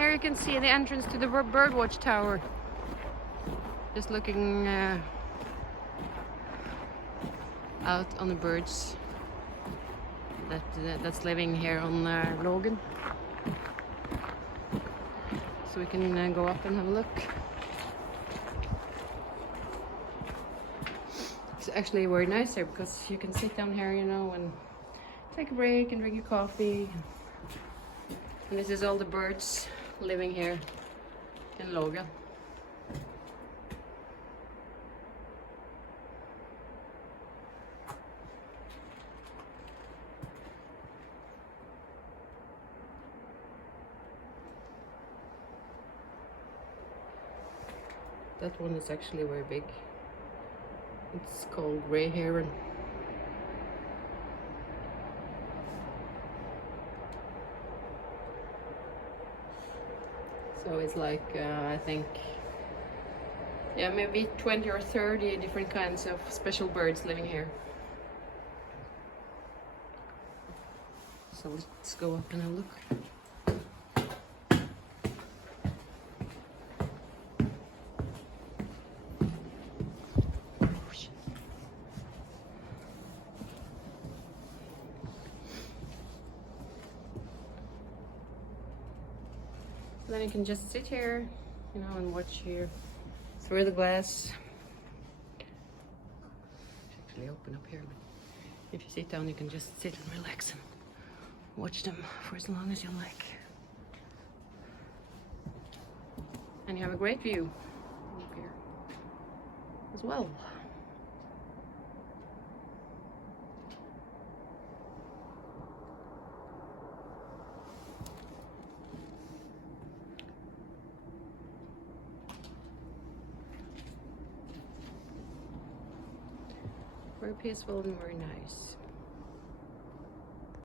here you can see the entrance to the birdwatch tower. Just looking out on the birds that's living here on Logan. So we can go up and have a look. It's actually very nice here because you can sit down here, you know, and take a break and drink your coffee. And this is all the birds living here in Logan. That one is actually very big. It's called gray heron. So it's like, I think, yeah, maybe 20 or 30 different kinds of special birds living here. So let's go up and have a look. Then you can just sit here, you know, and watch here through the glass. It's actually open up here, but if you sit down, you can just sit and relax and watch them for as long as you like. And you have a great view up here as well. Very peaceful and very nice.